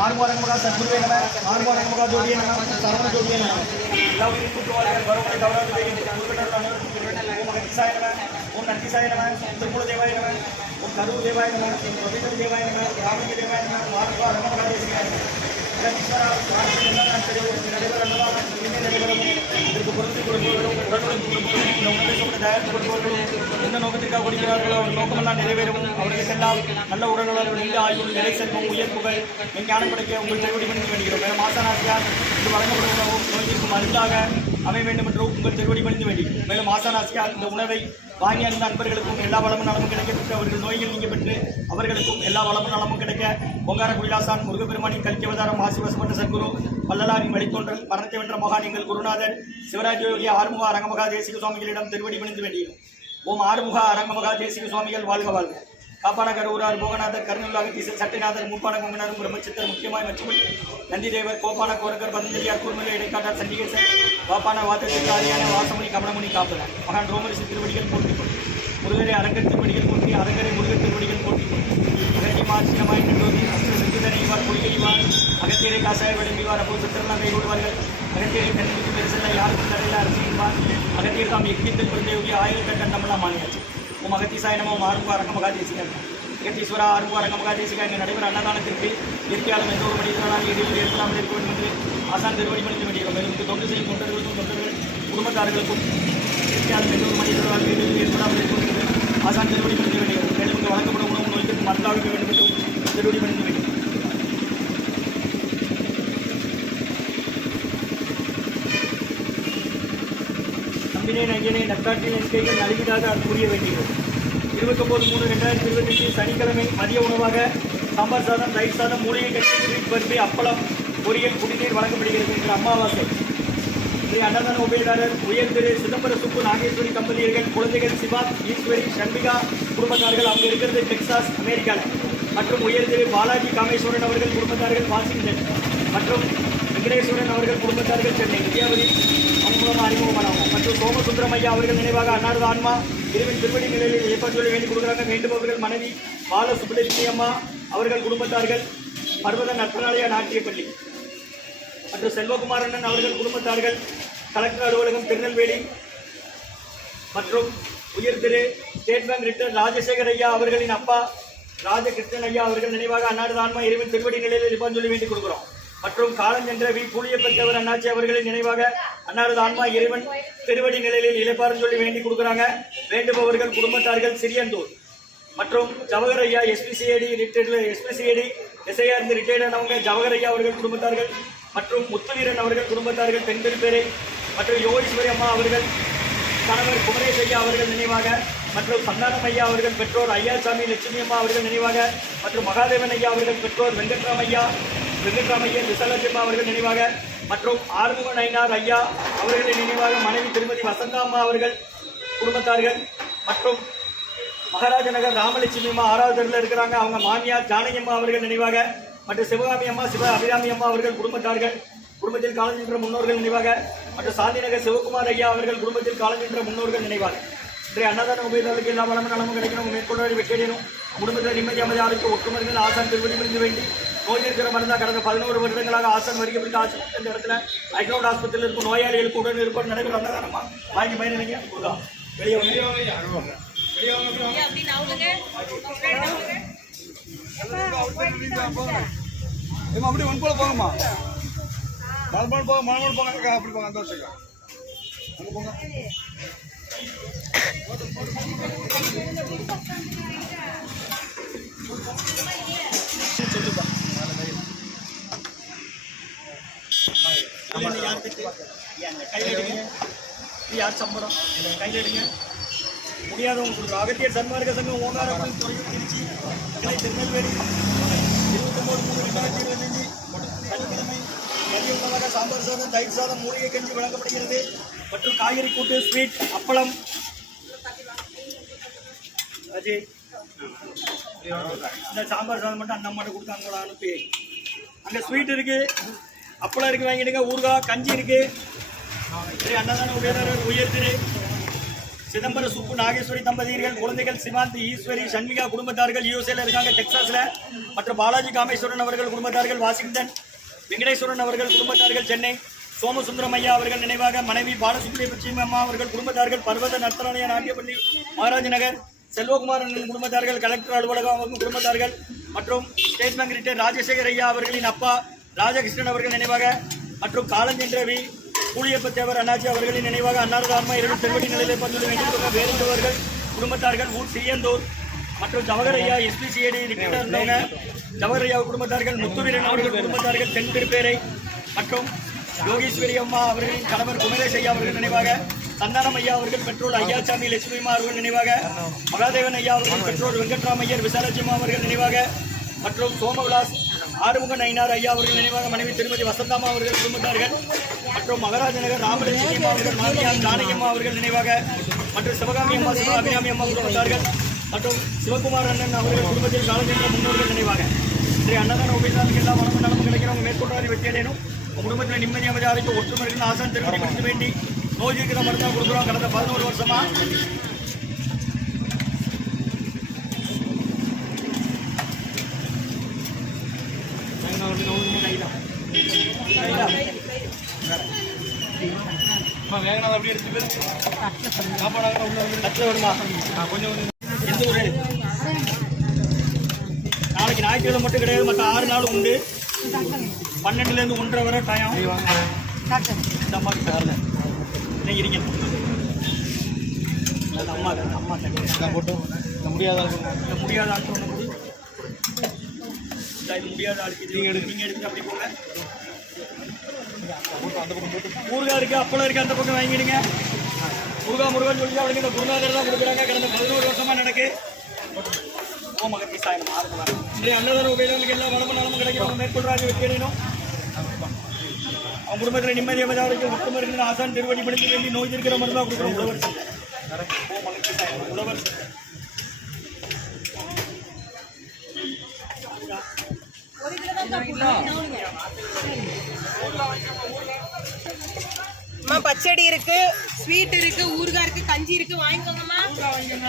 ಆರ್ಮೋರಂಗ ಸದ್ಗುರುವೇ ನಮ ಆರ್ಮೋರಂಗ ಜೋಡಿಯೇ ನಮ ಸರ್ವ ಜೋಡಿಯೇ ನಮ ಎಲ್ಲವೂ ಕುಟುಂಬಗಳಿಗೆ ಬರೋಕ್ಕೆ ಗೌರವ ಬೇಕಿದೆ ಓಂ ಹಕ್ಕಿಸಾಯ ನಮ ಓಂ ನಟ್ಟಿಸಾಯ ನಮ ತ್ರಿಪುರ ದೇವಾಯ ನಮ ಓಂ ಕರು ದೇವಾಯ ನಮ ರವೀಂದ್ರ ದೇವಾಯ ನಮ ರಾಮನಿಗೆ ದೇವಾಯ ನಮ ಮಾರ್ಗ ರಮಣ ದೇಶಿಗೆ இந்த எந்த நோக்கத்திற்காக கொடுக்கிறார்களோ அவர் நோக்கமெல்லாம் நிறைவேறும் அவர்களுக்கெல்லாம் நல்ல உடலுடன் நீண்ட ஆயுள் நிலை செல்வம் உயர் புகழ் ஞானம் கிடைக்க உங்கள் திருவடி பணிந்து வேண்டுகிறோம் மேலும் இது வழங்கப்படும் நோய்க்கு மருந்தாக அமைய வேண்டும் என்று உங்கள் திருவடி பணிந்து வேண்டி மேலும் மாசானாசியார் இந்த உணவை வாங்கி அந்த நண்பர்களுக்கும் எல்லா வளமும் நலமும் கிடைக்கப்பட்டு அவர்கள் நோய்கள் நீங்க பெற்று அவர்களுக்கும் எல்லா வளமும் நலமும் கிடைக்க பொங்கார குயிலாசான் முருகப்பெருமானின் கல்கி அவதாரம் ஆசிவசப்பட்ட சத்குரு வள்ளலாரின் வழித்தோன்றல் மரணத்தை வென்ற மகானிங்கள் குருநாதர் சிவராஜ் யோகி ஆறுமுக அரங்கமகா தேசிக சுவாமிகளிடம் திருவடி பணிந்து வேண்டியும் ஓம் ஆறுமுக அரங்கமகா தேசிக சுவாமிகள் வாழ்க வாழ்க. காப்பான கரூரார் போகநாதர் கருணுல்லாக தீசல் சட்டைநாதர் மூப்பான கொங்கனாரும் பிரம்மச்சித்தர் முக்கியமாய் மற்றும் நந்திதேவர் கோபான கோரகர் பதஞ்சலியார் கூர்மலை இடைக்காட்டார் சண்டிகேசர் வாப்பான வாத்தத்திற்கு ஆதியான வாசமணி கமலமணி காப்பதார் மகான் ரோமரிசி திருவடிகள் போட்டி போற்றி. முருகரை அரங்கர் திருவடிகள் போட்டி அரங்கரை முருகர் திருவடிகள் போட்டி போற்றி. அகட்டி மாசியமாய் நின்றோதி அஸ்திர சித்திதனைவார் பொய்யைவார் அகத்தியரை காசாய விளம்பிவார் அப்போது சித்திரலாம் கைகூடுவார்கள் அகத்தியரை கண்ணிக்கு பெருசல்ல யாருக்கும் தரையில் அரசியல்வார் அகத்தியர் தாம் எக்கியத்தில் பிறந்தேவிய ஆயிரக்கட்டன் தமிழா மாநிலாச்சு ஓம் அகத்தீசாய நம ஓம் ஆறுமுக அரங்கமகாதேசிக அகத்தீஸ்வரா ஆறுமுக இங்கே இங்கு நடைபெற அன்னதானத்திற்கு இயற்கையாலும் எந்த ஒரு மனிதனால் இடையில் ஏற்படாமல் இருக்க வேண்டும் என்று ஆசான் திருவடி மனித வேண்டியிருக்கும் மேலும் இங்கு தொண்டு செய்யும் தொண்டர்களுக்கும் தொண்டர்கள் குடும்பத்தார்களுக்கும் இயற்கையாலும் எந்த ஒரு மனிதனால் இடையில் ஏற்படாமல் இருக்க வேண்டும் என்று ஆசான் திருவடி மனித வேண்டியிருக்கும் மேலும் இங்கு வழங்கப்படும் உணவு நோய்க்கு மருந்தாக வேண்டும் என்றும் திருவடி மனித வேண்டும் நம்பினேன் ஐயனே நக்காட்டின் எண்ணிக்கைகள் நலிவிடாத அது புரிய வேண்டியது. இருபத்தொம்போது மூணு ரெண்டாயிரத்தி இருபத்தஞ்சு சனிக்கிழமை மதிய உணவாக சாம்பார் சாதம் தயிர் சாதம் மூலிகை கட்டி ஸ்வீட் பருப்பு அப்பளம் பொரியல் குடிநீர் வழங்கப்படுகிறது என்ற அமாவாசை. ஸ்ரீ அன்னதான உபயதாரர் உயர் திரு சிதம்பர சுப்பு நாகேஸ்வரி தம்பதியர்கள் குழந்தைகள் சிவா ஈஸ்வரி சண்பிகா குடும்பத்தார்கள் அவங்க இருக்கிறது டெக்சாஸ் அமெரிக்காவில் மற்றும் உயர் திரு பாலாஜி காமேஸ்வரன் அவர்கள் குடும்பத்தார்கள் வாஷிங்டன். மற்றும் வெங்கடேஸ்வரன் அவர்கள் குடும்பத்தார்கள் சென்னை இந்தியாவில் மூலமாக அறிமுகமானவங்க மற்றும் சோமசுந்தரம் ஐயா அவர்கள் நினைவாக அன்னாரது ஆன்மா இருவின் திருவடி நிலையில் ஏற்பாடு வேண்டி கொடுக்குறாங்க வேண்டுபவர்கள் மனைவி பால சுப்பலட்சுமி அம்மா அவர்கள் குடும்பத்தார்கள் பர்வத நற்பனாலய நாட்டியப்பள்ளி. மற்றும் செல்வகுமாரண்ணன் அவர்கள் குடும்பத்தார்கள் கலெக்டர் அலுவலகம் திருநெல்வேலி மற்றும் உயர் Thiru State Bank retired Rajasekar ஐயா அவர்களின் அப்பா ராஜகிருஷ்ணன் ஐயா அவர்கள் நினைவாக அன்னாரது ஆன்மா இறைவன் திருவடி நிலையில் இருப்பான் சொல்லி வேண்டிக் கொடுக்குறோம். மற்றும் காலஞ்சென்ற வி. புளிய பெற்றவர் அண்ணாச்சி அவர்களின் நினைவாக அன்னாரது ஆன்மா இறைவன் திருவடி நிலையில் இழைப்பாருன்னு சொல்லி வேண்டி கொடுக்குறாங்க. வேண்டுபவர்கள் குடும்பத்தார்கள் சிறியந்தூர் மற்றும் ஜவஹர் ஐயா SP CID retired SP CID S I R இருந்து ரிட்டையர்ட் ஆனவங்க ஜவஹர் ஐயா அவர்கள் குடும்பத்தார்கள் மற்றும் முத்துவீரன் அவர்கள் குடும்பத்தார்கள் பெண் பேரை மற்றும் யோகேஸ்வரி அம்மா அவர்கள் கணவர் குமரேஷ் ஐயா அவர்கள் நினைவாக மற்றும் சந்தானம் ஐயா அவர்கள் பெற்றோர் ஐயாசாமி லட்சுமி அம்மா அவர்கள் நினைவாக மற்றும் மகாதேவன் ஐயா அவர்கள் பெற்றோர் வெங்கட்ராம் ஐயா வெங்கட்ராமையன் விசலட்சுமா அவர்கள் நினைவாக மற்றும் ஆறுமுக நயினார் ஐயா அவர்களின் நினைவாக மனைவி திருமதி வசந்தாம்மா அவர்கள் குடும்பத்தார்கள் மற்றும் மகாராஜ நகர் ராமலட்சுமி அம்மா ஆறாவது தெருவில் இருக்கிறாங்க. அவங்க மாமியார் ஜானகி அம்மா அவர்கள் நினைவாக மற்றும் சிவகாமி அம்மா சிவ அபிராமி அம்மா அவர்கள் குடும்பத்தார்கள் குடும்பத்தில் காலஞ்சென்ற முன்னோர்கள் நினைவாக மற்றும் சாந்திநகர் சிவகுமார் ஐயா அவர்கள் குடும்பத்தில் காலஞ்சென்ற முன்னோர்கள் நினைவாக. இன்றைய அன்னதான உபயோகங்களுக்கு எல்லா வளமும் நலமும் கிடைக்கணும். மேற்கொண்டு வெற்றியடையணும் குடும்பத்தில் நிம்மதி அமைதியாருக்கு ஒற்றுமர்கள் ஆசான் திருவடி புரிந்து வேண்டி நோய் இருக்கிற மருந்தா கடந்த பதினோரு வருடங்களாக ஆசான் வருகை ஆசன் இந்த இடத்துல ஐக்ரௌண்ட் ஆஸ்பத்திரியில் இருக்கும் நோயாளிகளுக்கு உடன் இருப்போம் நடைபெறும் அன்னதானமா? வாங்கி பயனிங்க கொடுக்கா. வெளியே வந்து ஏம்மா அப்படியே ஒன் போல போங்கம்மா. மலமல் போங்க மலமல் போங்க. அக்கா, அப்படி போங்க. அந்த வருஷம் அங்கே போங்க சொல்லுப்பா இல்லைன்னு யார் திட்டு? கையில் எடுங்க இது யார் சம்பளம். கையில் எடுங்க முடியாதவங்க கொடுக்குறோம் அகத்தியர் சன்மார்க்க சங்கம் ஓங்காரப்பள்ளி துறையூர் திருச்சி கிளை திருநெல்வேலி இருபத்தொம்போது மூணு ரெண்டாயிரத்தி இருபத்தஞ்சு சனிக்கிழமை மதிய உணவாக சாம்பார் சாதம் தயிர் சாதம் மூலிகை கஞ்சி வழங்கப்படுகிறது. மற்றும் காய்கறி கூட்டு ஸ்வீட் அப்பளம். அஜய். இந்த சாம்பார் சாதம் மட்டும் அந்த அம்மாட்ட கொடுத்து அங்கே அனுப்பி. அங்கே ஸ்வீட் இருக்கு அப்பளம் இருக்குது வாங்கிடுங்க. ஊறுகாய் கஞ்சி இருக்குது அன்னதான உபயதாரர் உயர் சிதம்பர சுப்பு நாகேஸ்வரி தம்பதியர்கள் குழந்தைகள் சிவாந்த் ஈஸ்வரி சண்மிகா குடும்பத்தார்கள் யூஎஸ்ஏல இருக்காங்க டெக்சாஸ்ல. மற்றும் பாலாஜி காமேஸ்வரன் அவர்கள் குடும்பத்தார்கள் வாஷிங்டன் வெங்கடேஸ்வரன் அவர்கள் குடும்பத்தார்கள் சென்னை. சோமசுந்தரம் ஐயா அவர்கள் நினைவாக மனைவி பாலசுப்ரமணிய அம்மா அவர்கள் குடும்பத்தார்கள் பர்வத நர்த்தனாலய நாட்டியப்பள்ளி மகாராஜ் நகர். செல்வகுமாரன் குடும்பத்தார்கள் கலெக்டர் அலுவலகம் அவர்கள் குடும்பத்தார்கள். மற்றும் ஸ்டேட் பேங்க் ரிட்டர் ராஜசேகர் ஐயா அவர்களின் அப்பா ராஜகிருஷ்ணன் அவர்கள் நினைவாக. மற்றும் காலஞ்சென்ற ரவி கூலியப்ப தேவர் அண்ணாச்சி அவர்களின் நினைவாக அன்னாரது ஆன்மா இரண்டு செல்வடி நிலையிலே பதிவு வேண்டும் வேறுந்தவர்கள் குடும்பத்தார்கள் ஊர் சிறியந்தூர் மற்றும் ஜவஹர் ஐயா எஸ்பிசிஐடி ரிப்பீட்டர் இருந்தவங்க ஜவஹர் குடும்பத்தார்கள் முத்துவீரன் அவர்கள் குடும்பத்தார்கள் தென் திருப்பேரை மற்றும் யோகேஸ்வரி அம்மா அவர்களின் கணவர் குமரேஷ் ஐயா அவர்கள் நினைவாக சந்தானம் ஐயா அவர்கள் பெற்றோர் ஐயாச்சாமி லட்சுமிமா அவர்கள் நினைவாக மகாதேவன் ஐயா அவர்கள் பெற்றோர் வெங்கட்ராமையர் விசாலட்சுமா அவர்கள் நினைவாக மற்றும் சோமவிலாஸ் ஆறுமுகன் ஐநார் ஐயா அவர்கள் நினைவாக மனைவி திருமதி வசந்தாமா அவர்கள் குடும்பத்தார்கள் மற்றும் மகராஜ நகர் ராமலட்சுமி அம்மா அவர்கள் மாமியார் ஜானகி அவர்கள் நினைவாக மற்றும் சிவகாமி அம்மா சிவ அபிராமி அம்மா குடும்பத்தார்கள் மற்றும் சிவகுமார் அண்ணன் அவர்கள் குடும்பத்தில் காலஞ்சென்ற முன்னோர்கள் நினைவாக. ஸ்ரீ அன்னதான உபயதாரர்கள் எல்லா வளமும் நலமும் கிடைக்கிறவங்க மேற்கொண்டாதி வெற்றி அடையணும் உங்க குடும்பத்தில் நிம்மதி அமைதி அமைதியாக ஒற்றுமை ஆசான் திருமணம் வேண்டி நோய் இருக்கிற மருந்தாக கொடுக்குறோம். கடந்த பதினோரு வருஷமா வேகனால அப்படியே எடுத்து பேர் சாப்பாடாக உள்ள வந்து கத்துல வருமா கொஞ்சம் எந்த ஊரு நாளைக்கு ஞாயிற்றுக்கிழமை மட்டும் கிடையாது மற்ற ஆறு நாள் உண்டு பன்னெண்டுலேருந்து ஒன்றரை வரை டைம் இந்த அம்மாக்கு தரல நீங்கள் இருங்க அம்மா அந்த அம்மா தண்ணி போட்டு முடியாத இந்த முடியாத ஆட்கள் ஒன்று கொடு. இந்த முடியாத ஆளுக்கு நீங்கள் எடுத்து நீங்கள் எடுத்து அப்படி போங்க ஊறுகாய் இருக்கு அப்பளம் இருக்கு அந்த பக்கம் வாங்கிடுங்க. முருகா முருகன் சொல்லி அவனுக்கு இந்த குருநாதர் தான் கொடுக்குறாங்க. கடந்த பதினோரு வருஷமா நடக்கு. ஓ மகத்தி சாயம் அன்னதான உபயோகங்களுக்கு எல்லா வளமும் நலமும் கிடைக்கும். மேற்கொள்றாங்க வெற்றி அடையணும். குடும்பத்தில் நிம்மதி அமைதியாக இருக்கிற ஆசான் திருவடி பணிந்து வேண்டி நோய் இருக்கிற மருந்தாக கொடுக்குறோம் உழவர். சந்தை. அம்மா பச்சடி இருக்கு ஸ்வீட் இருக்கு ஊறுகாய் இருக்கு கஞ்சி இருக்கு வாங்கிக்கோங்கம்மா. வாங்கிக்கோங்க.